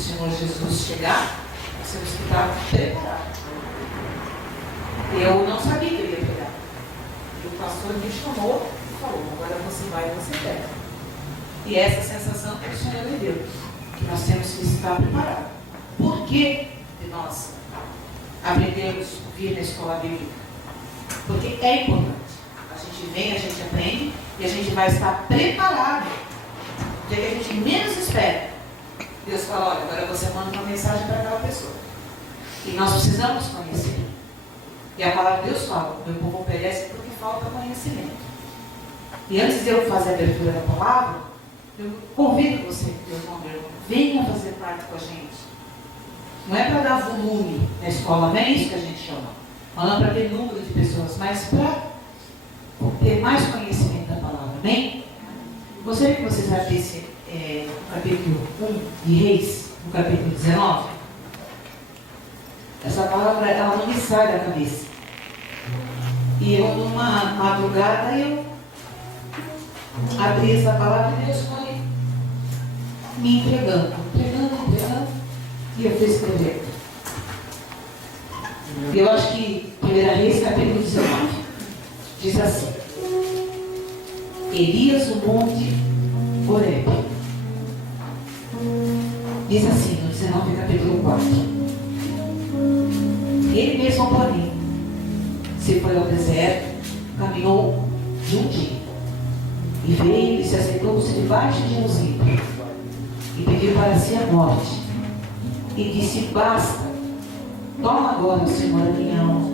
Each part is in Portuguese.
Senhor Jesus chegar, nós temos que estar preparados. Eu não sabia que eu ia pegar. E o pastor me chamou e falou, agora você vai e você pega. E essa sensação que o Senhor me deu, que nós temos que estar preparados. Por que nós aprendemos a vir na escola bíblica? Porque é importante. A gente vem, a gente aprende e a gente vai estar preparado. O que a gente menos espera. Deus fala, olha, agora você manda uma mensagem para aquela pessoa. E nós precisamos conhecer. E a palavra de Deus fala, o meu povo perece porque falta conhecimento. E antes de eu fazer a abertura da palavra, eu convido você, meu irmão, venha fazer parte com a gente. Não é para dar volume na escola, não é isso que a gente chama. Não é para ter número de pessoas, mas para ter mais conhecimento da palavra. Amém? Gostaria que vocês abrissem no capítulo 1 de Reis, no capítulo 19. Essa palavra, ela não me sai da cabeça. E eu, numa madrugada, eu abri essa palavra e Deus foi me entregando. E eu fui escrever. E eu acho que 1 Reis, capítulo 19, diz assim: Elias, o monte Horebe. Diz assim, no 19, capítulo 4. Ele mesmo, porém, se foi ao deserto, caminhou de um dia, e veio e se assentou-se debaixo de um zimbro, e pediu para si a morte, e disse, basta, toma agora, Senhor, a minha alma,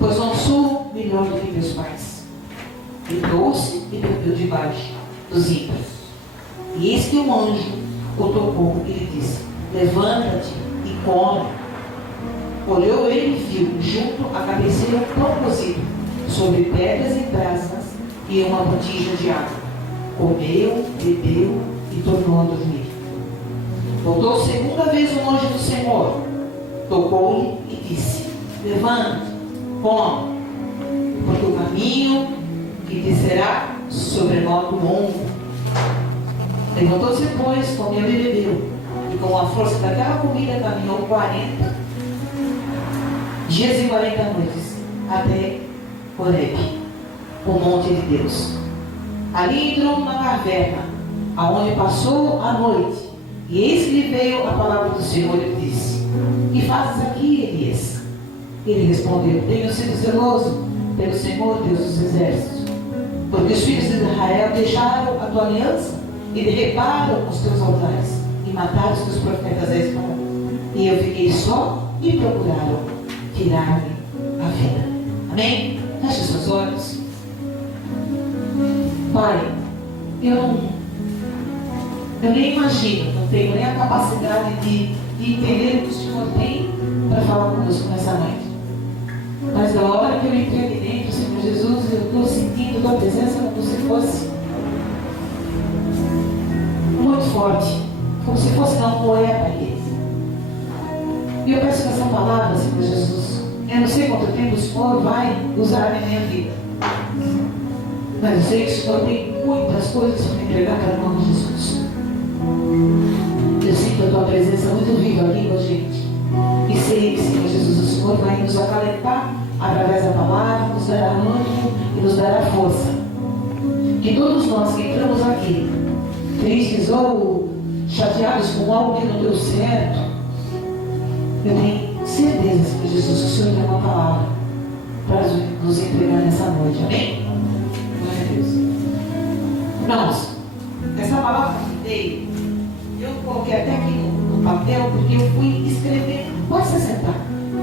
pois não sou melhor do que meus pais. E trouxe e bebeu debaixo do zimbro. E eis que um anjo o tocou e lhe disse, levanta-te e come. Olhou ele e viu, junto à cabeceira, um pão cozido, sobre pedras e brasas, e uma botija de água. Comeu, bebeu e tornou a dormir. Voltou segunda vez o anjo do Senhor, tocou-lhe e disse, levanta, come, porque o caminho que te será sobremodo longo. Levantou-se, pois, comeu e bebeu, e com a força daquela comida caminhou 40 dias e 40 noites, até Horebe, o monte de Deus. Ali entrou numa caverna, aonde passou a noite, e eis que lhe veio a palavra do Senhor e lhe disse, que fazes aqui, Elias? Ele respondeu, tenho sido zeloso pelo Senhor, Deus dos exércitos, porque os filhos de Israel deixaram a tua aliança e derribaram os teus altares e mataram os teus profetas a espada. E eu fiquei só e procuraram tirar-me a vida. Amém? Feche seus olhos. Pai, eu nem imagino, não tenho nem a capacidade de entender o que o Senhor tem para falar conosco nessa noite. Mas da hora que eu entrei aqui dentro, Senhor Jesus, eu estou sentindo a tua presença como se fosse muito forte, como se fosse dar um poema a ele. E eu peço que essa palavra, Senhor Jesus, eu não sei quanto tempo o Senhor vai usar na minha vida, mas eu sei que o Senhor tem muitas coisas para me entregar para o nome de Jesus. Eu sinto a tua presença muito viva aqui com a gente. E sei que, Senhor Jesus, o Senhor vai nos acalentar através da palavra, nos dará ânimo e nos dará força. Que todos nós que entramos aqui, tristes ou chateados com algo que não deu certo, eu tenho certeza, Senhor Jesus, que o Senhor tem uma palavra para nos entregar nessa noite. Amém? Glória a Deus. Irmãos, essa palavra que eu dei, eu coloquei até aqui no papel, porque eu fui escrever. Pode se sentar.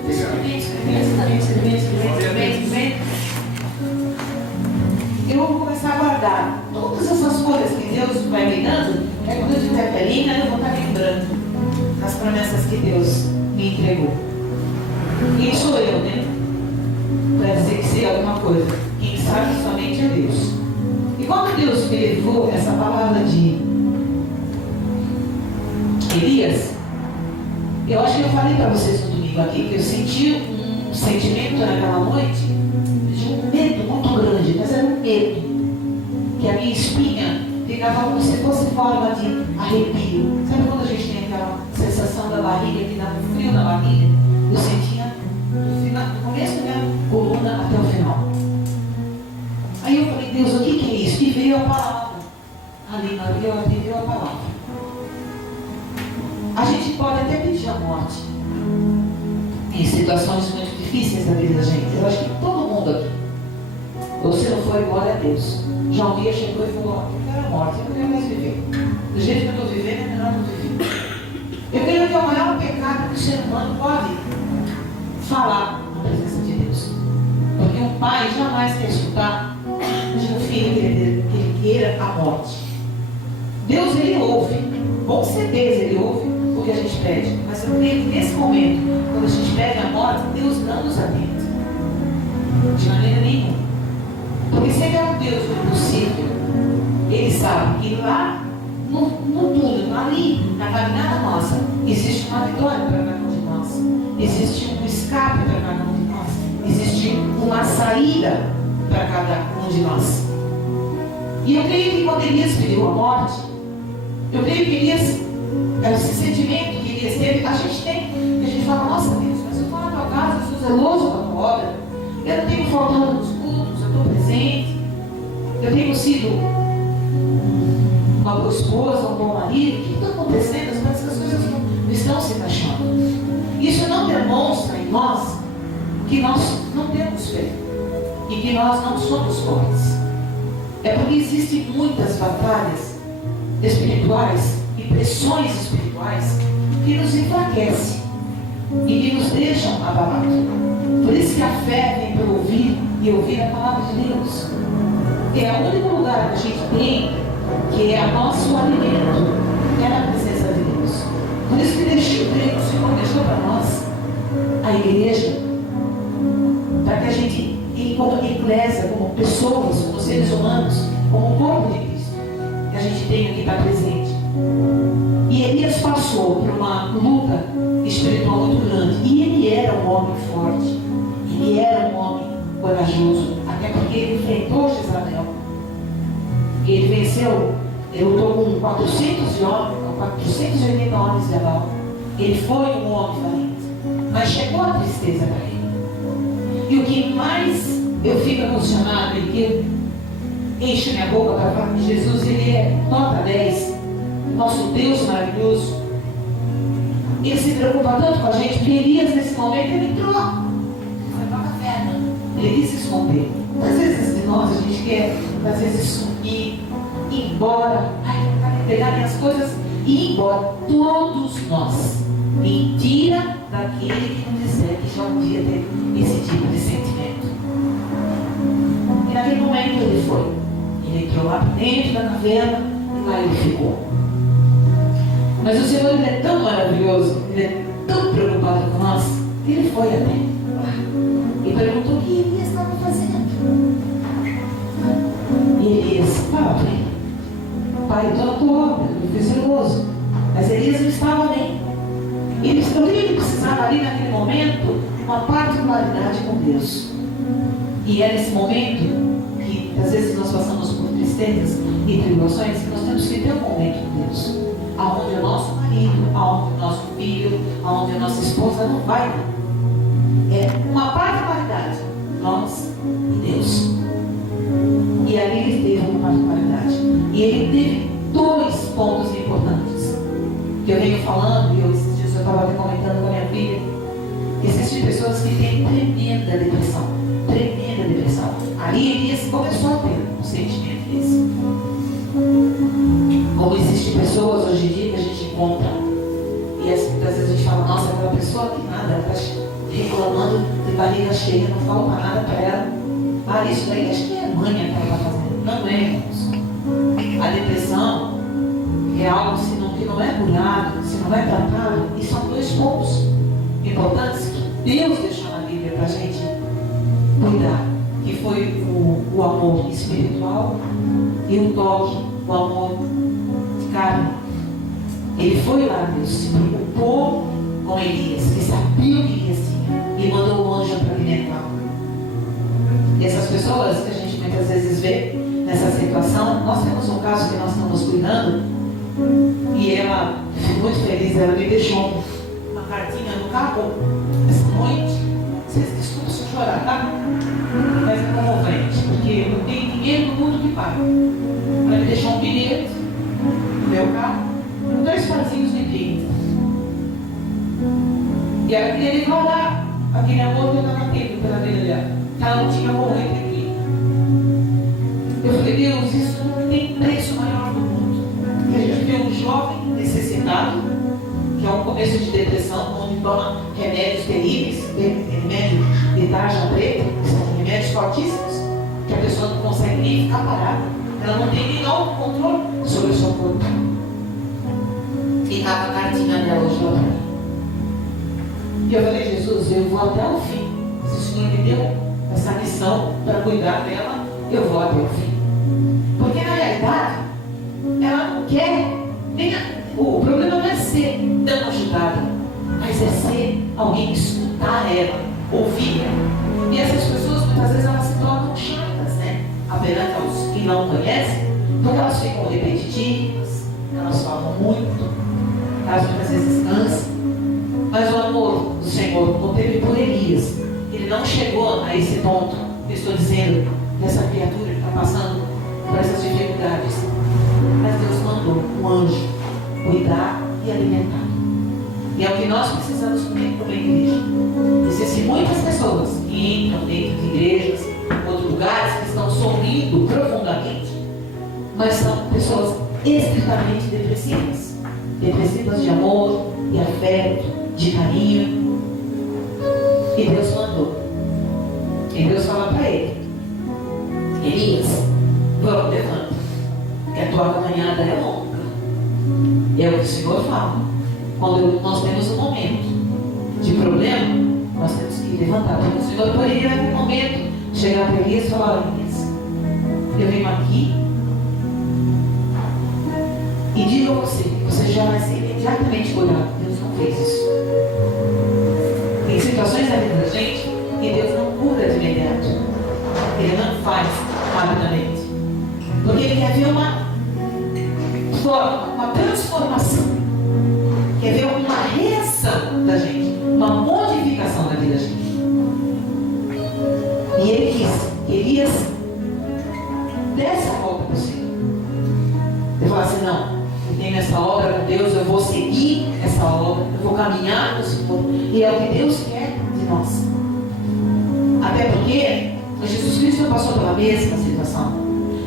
Escrever. Eu vou começar a guardar todas essas coisas que Deus vai me dando. Quando eu tiver velhinha, eu vou estar lembrando das promessas que Deus me entregou. Quem sou eu, né? Para dizer que sei alguma coisa. Quem sabe somente é Deus. E quando Deus me levou essa palavra de Elias, eu acho que eu falei para vocês no domingo aqui que eu senti um sentimento naquela noite de um medo muito grande, mas era um medo que a minha espinha ficava como se fosse forma de arrepio. Sabe quando a gente tem aquela sensação sensação da barriga, que dava um frio na barriga. Eu sentia do começo da minha coluna até o final. Aí eu falei, Deus, o que é isso? E veio a palavra. Ali na hora eu atendi a palavra. A gente pode até pedir a morte em situações muito difíceis da vida da gente. Eu acho que todo mundo aqui. Ou se não for, glória a Deus. Já um dia chegou e falou, eu quero a morte, eu não quero mais viver. Do jeito que eu estou vivendo, é melhor não viver. Eu creio que é o maior pecado que o ser humano pode falar na presença de Deus. Porque um pai jamais quer escutar de um filho que ele queira a morte. Deus, ele ouve. Com certeza ele ouve o que a gente pede. Mas eu creio que nesse momento, quando a gente pede a morte, Deus não nos atende. De maneira nenhuma. Porque se ele é um Deus do impossível, ele sabe que lá no túnel, ali, na caminhada nossa, existe uma vitória para cada um de nós. Existe um escape para cada um de nós. Existe uma saída para cada um de nós. E eu creio que quando Elias pediu a morte, eu creio que Elias, esse sentimento que Elias teve, a gente tem, que a gente fala, nossa Deus, mas eu estou na tua casa, eu sou zeloso com a tua obra, eu não tenho faltado nos cultos, eu estou presente, eu tenho sido uma boa esposa, um bom marido, o que está acontecendo? Parece que as coisas não estão se encaixando. Isso não demonstra em nós que nós não temos fé e que nós não somos fortes. É porque existem muitas batalhas espirituais e pressões espirituais que nos enfraquecem e que nos deixam abalados. Por isso que a fé vem para ouvir e ouvir a palavra de Deus. É o único lugar que a gente tem que é o nosso alimento, é na presença de Deus. Por isso que o Senhor deixou para nós a igreja, para que a gente, como eclésia, como pessoas, como seres humanos, como o corpo de Cristo, que a gente tenha que estar presente. E Elias passou por uma luta espiritual muito grande. E ele era um homem forte. Ele era um homem corajoso. Até porque ele enfrentou Jezabel. Ele venceu. Ele lutou com 480 homens de Abal. Ele foi um homem valente. Mas chegou a tristeza para ele. E o que mais eu fico emocionado é que enche minha boca para falar que Jesus, ele é nota 10. Nosso Deus maravilhoso. Ele se preocupa tanto com a gente, porque Elias nesse momento ele entrou. Foi para a caverna. Ele quis se esconder. Às vezes de nós a gente quer, às vezes, sumir, ir embora, pegar minhas coisas e ir embora. Todos nós. Mentira daquele que não disser que já um dia teve esse tipo de sentimento. E naquele momento ele foi. Ele entrou lá dentro da caverna e lá ele ficou. Mas o Senhor, ele é tão maravilhoso, ele é tão preocupado com nós, que ele foi até lá e perguntou o que Elias estava fazendo. E Elias estava bem. Pai, eu estou na tua obra, eu fui zeloso. Mas Elias não estava bem. Ele precisava ali naquele momento uma particularidade com Deus. E é nesse momento que às vezes nós passamos por tristezas e tribulações, que nós temos que ter um momento com Deus. Aonde o nosso marido, aonde o nosso filho, aonde a nossa esposa não vai. É uma particularidade, nós e Deus. E ali ele teve uma particularidade. E ele teve dois pontos importantes. Que eu venho falando, e esses dias eu estava comentando com a minha filha, que existem pessoas que têm tremenda depressão. Tremenda depressão. Ali Elias começou a ter um sentimento desse. Como existem pessoas hoje em dia que a gente encontra e muitas vezes a gente fala, nossa, aquela pessoa que nada, ela está reclamando de barriga cheia, não falta nada para ela. Ah, isso daí acho que é manha que ela está fazendo. Não é, irmãos. A depressão é algo que não é curado, se não é tratado, e são dois pontos importantes que Deus deixou na Bíblia para a gente cuidar, que foi o amor espiritual e o toque, o amor de carne. Ele foi lá, Deus se preocupou com Elias, que sabia o que Elias tinha, e mandou o anjo para alimentá-lo. E essas pessoas que a gente muitas vezes vê nessa situação, nós temos um caso que nós estamos cuidando, e ela ficou muito feliz, ela me deixou uma cartinha no carro essa noite. Vocês desculpem se eu chorar, tá? Mas é comovente, porque eu não tenho dinheiro no mundo que paga. Ela me deixou um bilhete no meu carro, com 2 parzinhos de pinto. E ela queria declarar aquele amor que eu estava tendo pela vida dela. Ela não tinha amor entre mim. Eu falei, Deus, isso não tem preço maior do mundo. E a gente vê um jovem necessitado, que é um começo de depressão, onde toma remédios terríveis, remédios de tarja preta, que são remédios fortíssimos, que a pessoa não consegue nem ficar parada. Ela não tem nem autocontrole sobre o seu corpo. E estava a cartinha dela hoje lá para mim. E eu falei, Jesus, eu vou até o fim. Se o Senhor me deu essa missão para cuidar dela, eu vou até o fim. Porque na realidade, ela não quer nem o problema não é ser tão ajudada, mas é ser alguém que escutar ela, ouvir ela. E essas pessoas, muitas vezes, elas se tornam chatas, né? Apenas aos que não conhecem, porque elas ficam repetitivas, elas falam muito, elas muitas vezes cansam. Mas o amor do Senhor não teve por Elias. Ele não chegou a esse ponto que eu estou dizendo, dessa criatura que está passando por essas dificuldades. Mas Deus mandou um anjo cuidar e alimentar. E é o que nós precisamos comer como igreja. Existem muitas pessoas que entram dentro de igrejas, em outros lugares, que estão sorrindo profundamente, mas são pessoas estritamente depressivas. Depressivas de amor, de afeto, de carinho. E Deus mandou. E Deus fala para ele: Elias, vamos, levanta, que a tua caminhada é longa. É o que o Senhor fala. Quando nós temos um momento de problema, nós temos que levantar. Porque o Senhor poderia, naquele momento, chegar para Elias e falar: Elias, eu venho aqui e digo a você que você já vai ser imediatamente curado. Deus não fez isso. Tem situações da vida da gente que Deus não cura de imediato. Ele não faz rapidamente. Porque Ele quer ver uma transformação. Quer ver uma reação da gente, uma modificação da vida da gente. E Ele quis que Elias desse a volta para o Senhor. Ele falou assim: não, eu tenho essa obra com Deus, eu vou seguir essa obra, eu vou caminhar com o Senhor. E é o que Deus quer de nós. Até porque Jesus Cristo passou pela mesma situação.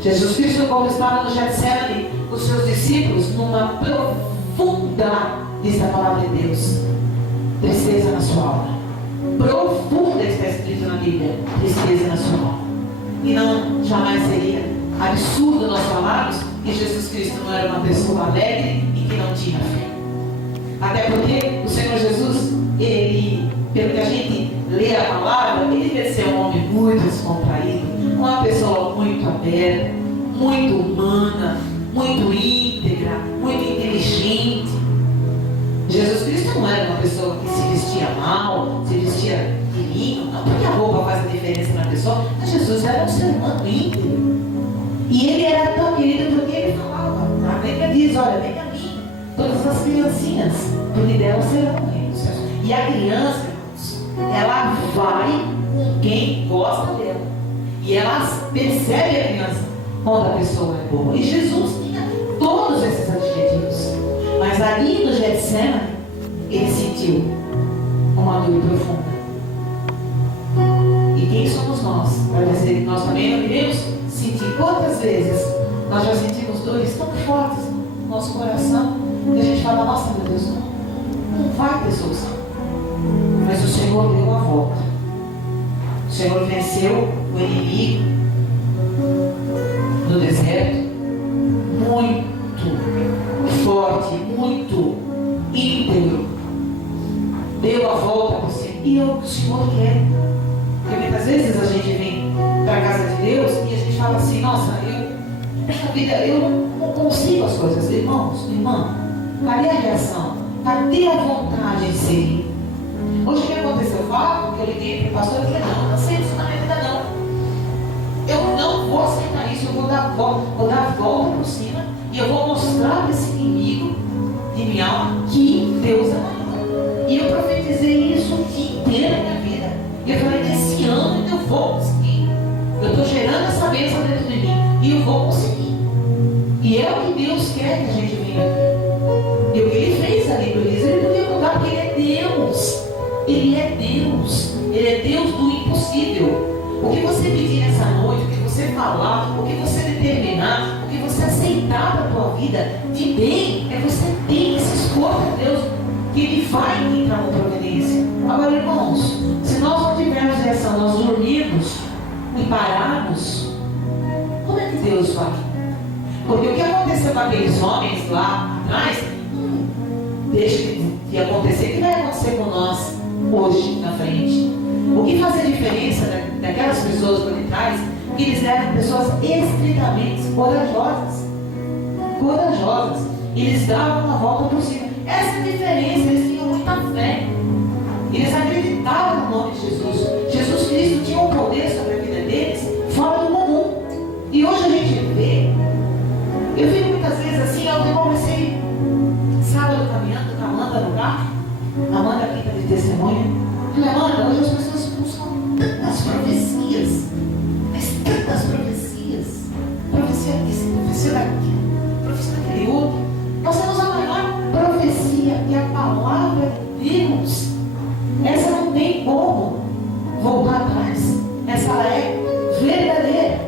Jesus Cristo, quando estava no Getsemane com os seus discípulos, numa profunda, diz a palavra de Deus, tristeza na sua alma. Profunda, está escrito na Bíblia, tristeza na sua alma. E não, jamais seria absurdo nós falarmos que Jesus Cristo não era uma pessoa alegre e que não tinha fé. Até porque o Senhor Jesus, ele, pelo que a gente lê a palavra, ele deve ser um homem muito descontraído, uma pessoa muito aberta, muito humana, muito íntegra, muito inteligente. Jesus Cristo não era uma pessoa que se vestia mal, se vestia de linho, não porque a roupa faz a diferença na pessoa, mas Jesus era um ser humano íntegro. E ele era tão querido porque ele falava, a Bíblia diz: olha, vem a mim, todas as criancinhas, porque delas serão o reino dos céus. E a criança, irmãos, ela vai com quem gosta dela. E ela percebe a criança quando a pessoa é boa. E Jesus tinha todos esses adjetivos. Mas ali no Getsemane, ele sentiu uma dor profunda. E quem somos nós para dizer que nós também não iremos sentir? Quantas vezes nós já sentimos dores tão fortes no nosso coração que a gente fala: nossa, meu Deus, não vai ter solução. Mas o Senhor deu a volta. O Senhor venceu o inimigo no deserto, muito forte, muito íntegro. Deu a volta por si. E é o que o Senhor quer. Porque muitas vezes a gente vem para a casa de Deus e a gente fala assim: nossa, nessa vida eu não consigo as coisas. Irmãos, irmã, cadê a reação? Cadê a vontade de seguir? Hoje o que aconteceu? Eu falo, eu liguei para o pastor e falei: não não sei isso na minha vida não. Eu não vou aceitar isso, eu vou dar a volta por cima e eu vou mostrar para esse inimigo de de minha alma que Deus é maior. E eu profetizei isso o dia inteiro na minha vida. E eu falei, nesse ano eu vou conseguir. Eu estou gerando essa bênção dentro de mim. E eu vou conseguir. E é o que Deus quer que a gente venha aqui. E o que Ele fez ali para eles, Ele podia mudar, porque Ele é Deus. Ele é Deus. Ele é Deus do impossível. O que você pedir nessa noite, o que você falar, o que você determinar, o que você aceitar para a tua vida de bem, é você ter esse esforço a Deus, que Ele vai entrar na providência. Agora, irmãos, se nós não tivermos essa, nós dormirmos e pararmos, como é que Deus vai? Porque o que aconteceu com aqueles homens lá atrás, deixa de acontecer, o que vai acontecer com nós hoje na frente? O que faz a diferença daquelas pessoas por trás? Que eles eram pessoas estritamente corajosas. Corajosas. Eles davam a volta por cima. Essa é a diferença. Eles tinham muita fé. Eles acreditavam no nome de Jesus. Jesus Cristo tinha um poder sobre a vida deles fora do comum. E hoje a gente vê. Eu fico muitas vezes assim. Eu comecei sábado caminhando com a Amanda no carro. A Amanda aqui está de testemunho. Falei, Amanda, hoje as pessoas buscam tantas profecias, mas tantas profecias, profecia disso, profecia daquilo, profecia daquele outro. Nós temos a maior profecia, que é a palavra de Deus. Essa não tem como voltar atrás. Essa é verdadeira.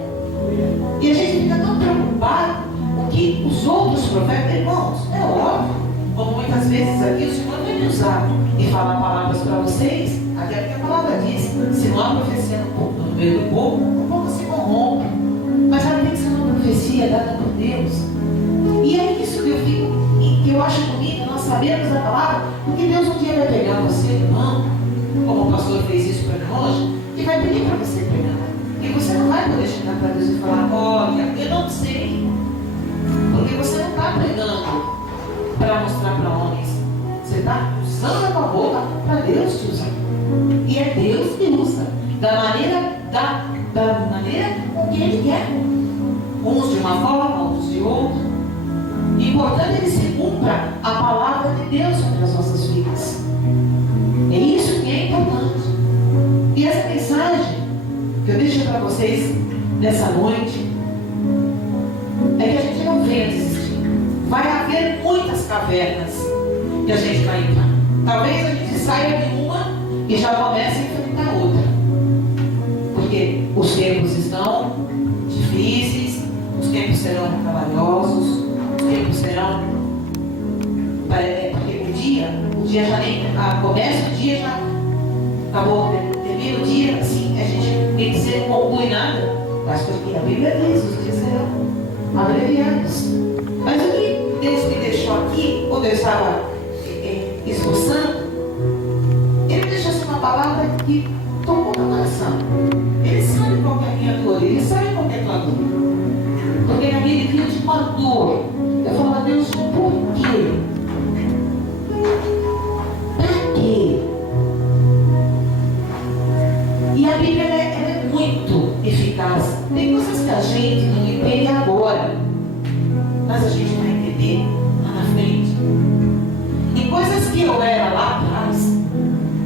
E a gente fica tão preocupado com o que os outros profetas, irmãos, é óbvio. Como muitas vezes aqui o Senhor vai me usar e falar palavras para vocês, até porque a palavra diz, se não há profecia no meio do povo, o povo se corrompe. Mas ela tem que ser uma profecia dada por Deus. E é isso que eu fico, que eu acho bonito, nós sabemos a palavra, porque Deus um dia vai pegar você, irmão, como o pastor fez isso para mim hoje, e vai pedir para você pregar. E você não vai poder chegar para Deus e falar, olha, eu não sei. Porque você não está pregando para mostrar para homens. Você está usando a tua boca para Deus te usar. E é Deus que usa. Da maneira que Ele quer. Uns de uma forma, outros de outra. E importante é que se cumpra a palavra de Deus sobre as nossas vidas. É isso que é importante. E essa mensagem que eu deixo para vocês nessa noite é que a gente não venha desistir. Vai haver muitas cavernas que a gente vai entrar. Talvez a gente saia de uma e já comece a enfrentar outra. Porque os tempos estão difíceis, os tempos serão trabalhosos, os tempos serão. Porque o dia já nem. Começa o dia, já acabou, termina o dia, assim, a gente tem que ser um pouco nada. Mas porque a Bíblia diz, os dias serão abreviados. Mas o que Deus me deixou aqui, quando eu estava esboçando, Ele deixou assim uma palavra que tocou meu coração. Ele sabe qual é a minha dor, Ele sabe qual é a tua dor. Porque na minha vida de uma dor, eu falava, Deus, por quê? Para quê? E a Bíblia ela é muito eficaz. Tem coisas que a gente não entende agora, mas a gente vai entender lá na frente. E coisas que eu era lá atrás,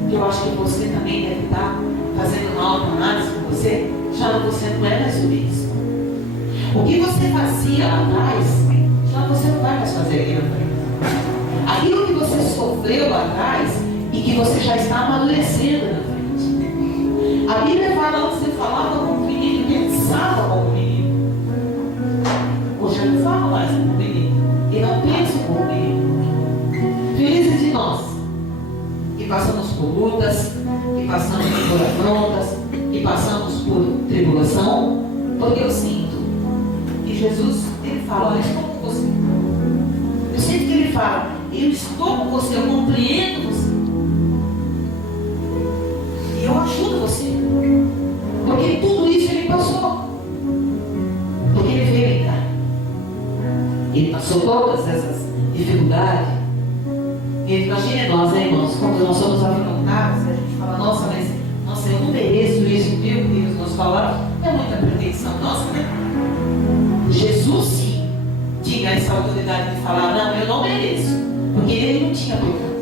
que eu acho que você também deve estar fazendo uma autoanálise com você, você não é mais o mesmo. O que você fazia lá atrás, já você não vai mais fazer aqui na frente. Aquilo que você sofreu lá atrás e que você já está amadurecendo na frente. A Bíblia fala, antes você falava como menino, pensava como menino. Hoje eu não falo mais como menino. E não penso como menino. Felizes de nós, que passamos por lutas, que passamos por afrontas, que passamos por tribulação, porque eu sinto que Jesus, Ele fala, eu estou com você. Eu sinto que Ele fala, eu estou com você, eu compreendo você. E eu ajudo você. Porque tudo isso Ele passou. Porque Ele veio em cá. Ele passou todas essas dificuldades. E imagine nós, né, irmãos, quando nós somos afrontados, a gente fala, nossa, eu não mereço isso, viu, que Deus nos falaram. É muita pretensão nossa, né? Jesus sim tinha essa autoridade de falar, não, eu não mereço. Porque ele não tinha pecado.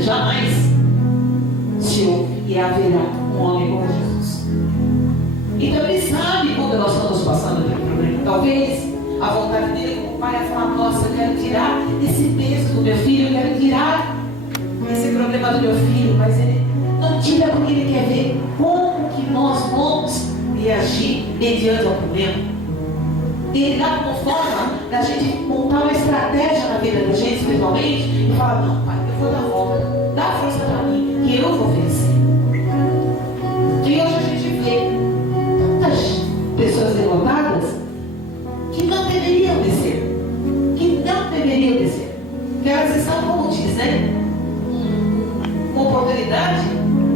Jamais se houve e haverá um homem como Jesus. Então ele sabe quando nós estamos passando pelo problema. Talvez a vontade dele como pai é falar: nossa, eu quero tirar esse peso do meu filho, eu quero tirar esse problema do meu filho. Mas ele não tira porque ele quer ver como que nós vamos reagir mediante ao problema. Ele dá como forma da gente montar uma estratégia na vida da gente espiritualmente e falar: não, pai, eu vou dar a volta, dá força para mim, que eu vou vencer. E hoje a gente vê tantas pessoas derrotadas que não deveriam descer, que elas estão, como diz, né? Uma oportunidade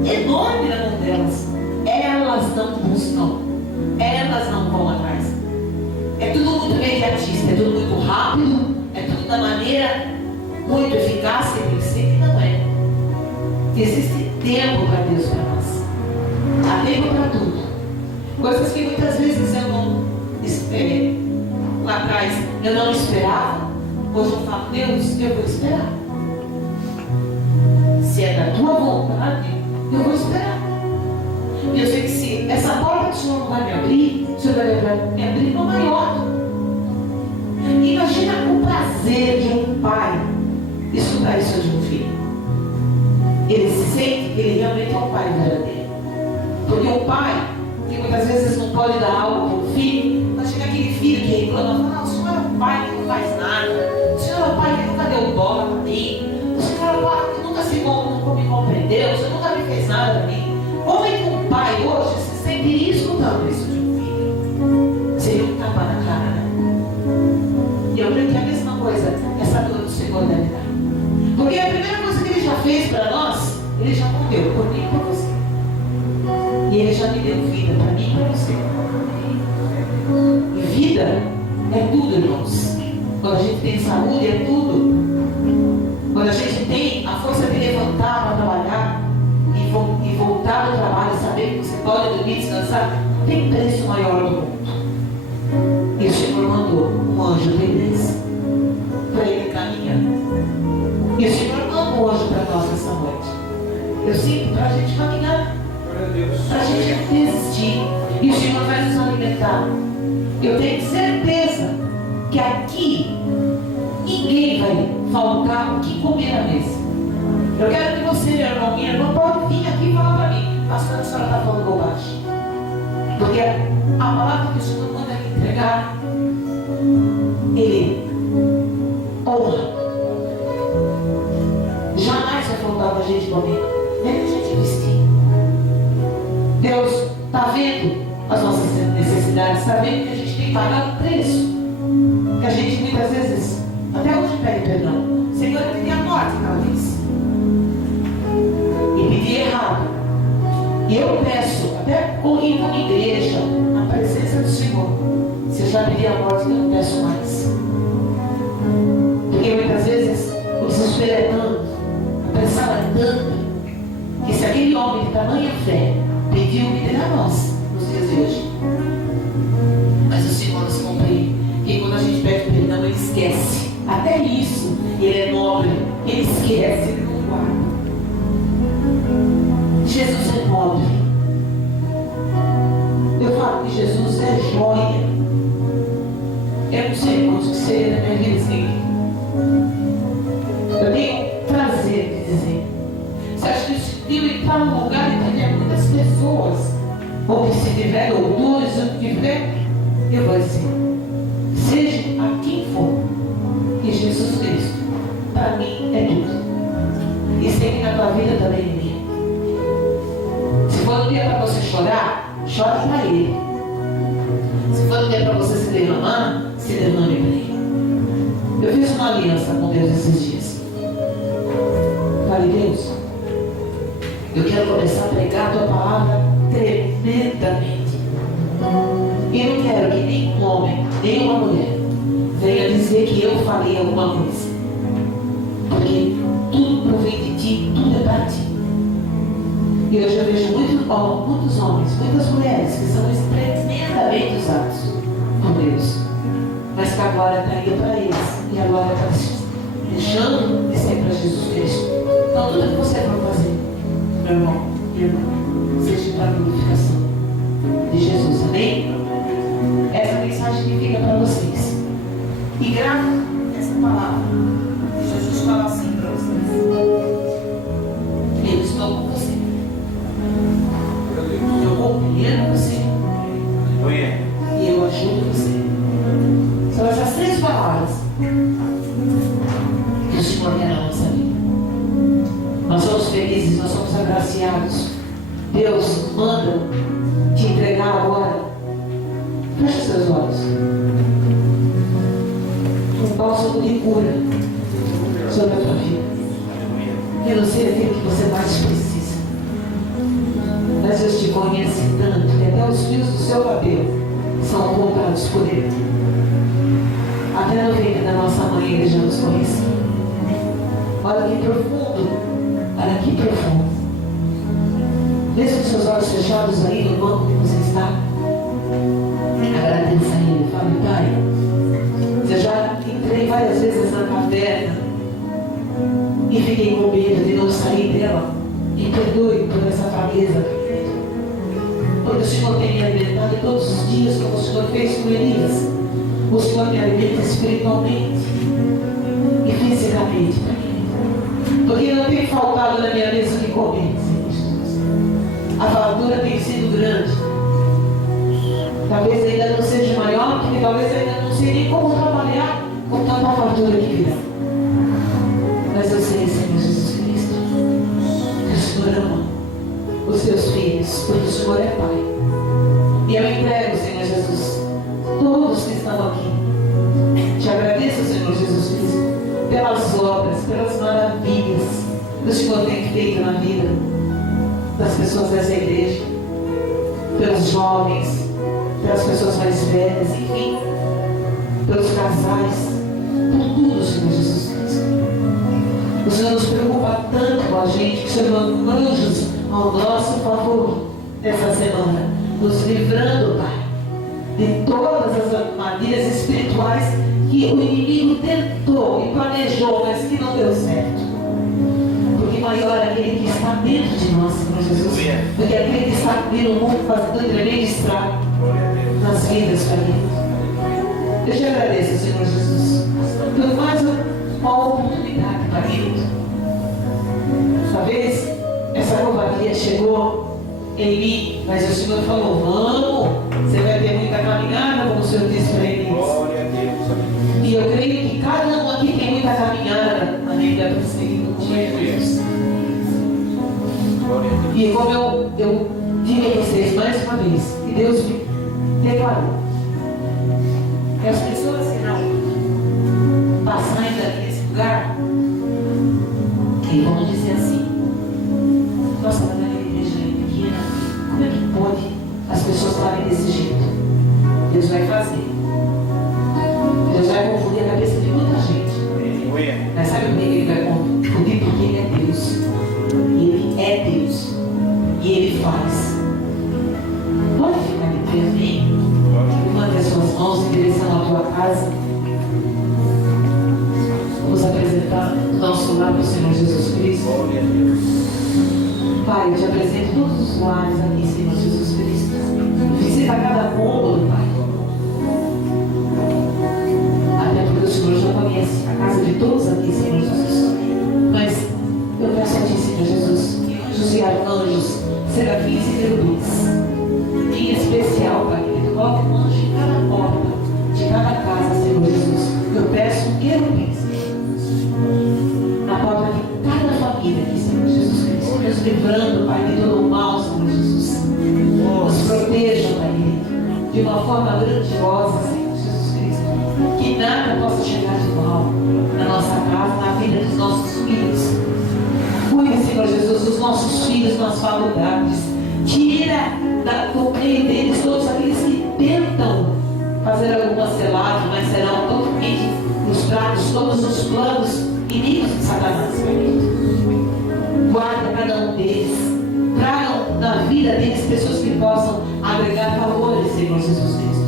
enorme na mão delas. Elas não buscam, elas não vão atrás. É tudo muito imediatista, é tudo muito rápido, é tudo da maneira muito eficaz, que tem que ser, que não é. Existe tempo para Deus para nós. Há tempo para tudo. Coisas que muitas vezes eu não esperei. Lá atrás eu não esperava. Hoje eu falo: Deus, eu vou esperar. Se é da tua vontade, eu vou esperar. E eu sei que se essa porta que o Senhor não vai me abrir, o Senhor vai me abrir uma maior. Imagina o prazer de um pai estudar isso de um filho. Ele se sente que ele realmente é um pai verdadeiro. Porque um pai, que muitas vezes não pode dar algo para o filho, mas chega aquele filho que reclama e fala: o senhor é um pai que não faz nada, o senhor é um pai que nunca deu bola para mim, o senhor é um pai que nunca me compreendeu, o senhor nunca me fez nada para mim. Como é que um pai hoje se sentiria escutando isso de um filho? Seria um tapa na cara, né? E eu creio que a mesma coisa essa dor do Senhor deve dar. Porque a primeira coisa que Ele já fez para nós, Ele já morreu por mim e por você. E Ele já me deu vida para mim e para você. E vida é tudo, irmãos. Quando a gente tem saúde, é tudo. Quando a gente tem a força de levantar para trabalhar e voltar do trabalho e saber que você pode dormir e descansar, não tem preço maior do mundo. E o Senhor mandou um anjo da igreja para ele caminhar. E o Senhor manda um anjo para nós essa noite. Eu sinto para a gente caminhar, para a gente desistir. E o Senhor vai nos alimentar. Eu tenho certeza que aqui ninguém vai faltar o que comer na mesa. Eu quero que você, meu irmão, minha irmã, pode vir aqui e falar para mim: pastor, a senhora está falando bobagem. Porque a palavra que o Senhor manda me entregar, Ele honra. Jamais vai faltar para a gente comer, nem para a gente vestir. Deus está vendo as nossas necessidades, está vendo que a gente tem que pagar o preço. Que a gente muitas vezes, até hoje, pede perdão. Senhor, eu pedi a morte aquela vez. E pedi errado. E eu peço, até corri como igreja, na presença do Senhor. Se eu já pedi a morte, eu não peço mais. Porque muitas vezes o desespero é tanto, a pressão é tanta, que se aquele homem de tamanha fé pediu, me terá nós nos dias de hoje. Mas o Senhor nos compreende. E quando a gente pede perdão, Ele esquece. Até isso, Ele é nobre. Ele esquece, Ele não guarda. Jesus é nobre. Eu falo que Jesus é joia. Eu não sei quanto que seria na minha vida assim. Eu tenho prazer de dizer. Você acha que eu entrar num lugar e teria muitas pessoas, ou que se tiver doutores, ou que tiver, eu vou dizer: seja a quem for, que Jesus Cristo, para mim, é tudo. Isso tem que ir na tua vida também, minha. Se for um dia para você chorar, chora para Ele. Se for um dia para você se derramar, se derrame para Ele. Eu fiz uma aliança com Deus esses dias. Falei: Deus, eu quero começar a pregar a tua palavra tremendamente. E não quero que nem um homem, nem uma mulher venha dizer que eu falei alguma coisa. Porque tudo provém de ti, tudo é para ti. E hoje eu vejo muitos homens, muitas mulheres que são tremendamente usados por Deus. Mas que a glória está indo para eles. E a glória está deixando de ser para Jesus Cristo. Então, tudo que você vai fazer, meu irmão, minha irmã, seja para a glorificação de Jesus, amém? Essa mensagem que fica para vocês. E grava essa palavra. Jesus fala assim para vocês: eu estou com você. Eu compreendo você. E eu ajudo você. São essas 3 palavras que o Senhor quer na nossa vida. Nós somos felizes, nós somos agraciados. Deus manda te entregar agora. Feche seus olhos. Um bálsamo de cura sobre a tua vida. Que não seja aquilo que você mais precisa. Mas Deus te conhece tanto que até os fios do seu cabelo são contados por Ele. Até no ventre da nossa mãe Ele já nos conhece. Olha que profundo. Olha que profundo. Deixa os seus olhos fechados aí no banco que você está. Agradeça a Ele. Fale: Pai, eu já entrei várias vezes na caverna e fiquei com medo de não sair dela. Me perdoe por essa fraqueza. Porque o Senhor tem me alimentado todos os dias, como o Senhor fez com Elias. O Senhor me alimenta espiritualmente e fisicamente. Porque não tem faltado na minha mesa o que comer, Senhor Jesus. A fartura tem sido grande. Talvez ainda não seja maior, porque talvez ainda não sei nem como trabalhar com tanta fartura que virá. Mas eu sei, Senhor Jesus Cristo, que o Senhor ama os seus filhos, porque o Senhor é Pai. E eu entrego, Senhor Jesus, todos que estão aqui. Te agradeço, Senhor Jesus Cristo, pelas obras, pelas maravilhas que o Senhor tem feito na vida das pessoas dessa igreja, pelos jovens, pelas pessoas mais velhas, enfim, pelos casais, por tudo, Senhor Jesus Cristo. O Senhor nos preocupa tanto com a gente, que o Senhor manda anjos ao nosso favor nessa semana, nos livrando, Pai, de todas as armadilhas espirituais que o inimigo tentou e planejou, mas que não deu certo. Porque maior é aquele que está dentro de nós, Senhor Jesus, do que aquele que está aqui no mundo fazendo tremendo estrago nas vidas, Pai. Eu te agradeço, Senhor Jesus, por mais uma oportunidade, Pai. Talvez essa covardia chegou em mim, mas o Senhor falou: vamos, você vai ter muita caminhada, como o Senhor disse para ele. E eu creio que cada um aqui tem muita caminhada na vida perseguindo o dia de Deus. E como eu digo a vocês mais uma vez, que Deus me declarou que as pessoas que não passarem daqui nesse lugar, que vão dizer assim: nossa, mas a igreja é pequena, como é que pode as pessoas estarem desse jeito? Deus vai fazer. Deus vai confundir a cabeça de muita gente. Mas sabe por que Ele vai confundir? Porque Ele é Deus. E Ele é Deus. E Ele faz. Pode ficar de pé, amém? Levante as suas mãos em direção à tua casa. Vamos apresentar o nosso lar para o Senhor Jesus Cristo. Pai, eu te apresento todos os lares aqui, Senhor Jesus Cristo. Visita cada cômodo, Pai. Até porque o Senhor já conhece a casa de todos aqui, Senhor Jesus. Mas eu peço a Ti, Senhor Jesus, que anjos e arcanjos, serafins e querubins, em especial, Pai, que Tu coloque um anjo em cada porta de cada casa, Senhor Jesus. Eu peço querubins na porta de cada família aqui, Senhor Jesus Cristo, nos livrando, Pai, de todo o mal, Senhor Jesus. Nos protejam, Pai, de uma forma grandiosa, Senhor Jesus Cristo. Que nada possa chegar de mal na nossa casa, na vida dos nossos filhos. Cuide, Senhor Jesus, dos nossos filhos nas faculdades. Tira do meio deles todos aqueles que tentam fazer alguma selagem, mas serão totalmente frustrados todos os planos inimigos de Satanás. Guarda cada um deles. Tragam na vida deles pessoas que possam agregar valores, Senhor Jesus Cristo.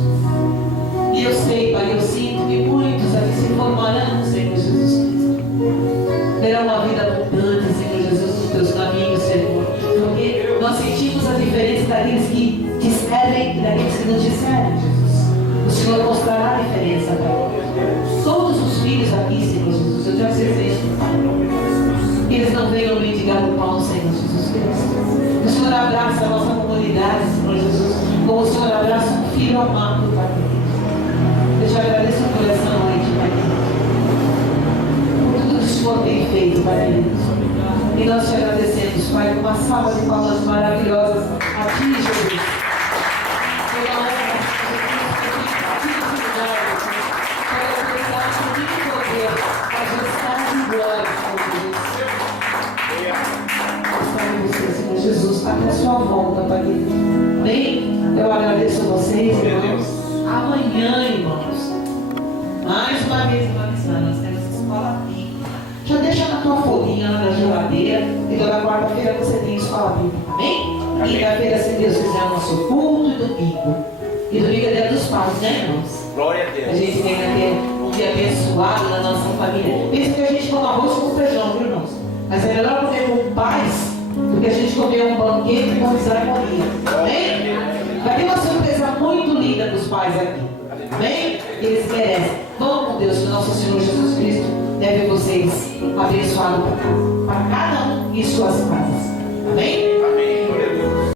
E eu sei, Pai, eu sinto que muitos aqui se formarão, Senhor Jesus Cristo. oportunidades, Senhor Jesus, como o Senhor abraça um filho amado, Pai querido. Eu te agradeço por essa noite, Pai querido. Por tudo que o Senhor tem feito, Pai querido. E nós te agradecemos, Pai, com uma salva de palmas maravilhosas a Ti, Jesus. Pela honra, pela autoridade, pelo poder, majestade e glória, Senhor Jesus. Até a sua volta, Pai querido. Bem, eu agradeço a vocês, irmãos. Amanhã, irmãos, mais uma vez, nós temos escola bíblica. Já deixa na tua folhinha lá na geladeira. E toda quarta-feira você tem escola bíblica. Amém? Quinta-feira, se Deus quiser, o nosso culto e domingo. E domingo é dia dos pais, né, irmãos? Glória a Deus. A gente tem que ter um dia abençoado na nossa família. Pensa que a gente come arroz com feijão, viu, irmãos? Mas é melhor comer com paz do que a gente comer um banquete com desarmonia. Amém? Vai ter uma surpresa muito linda dos pais aqui. Amém? Eles merecem. Vamos com Deus, que o nosso Senhor Jesus Cristo deve vocês abençoado para cada um em suas casas. Amém?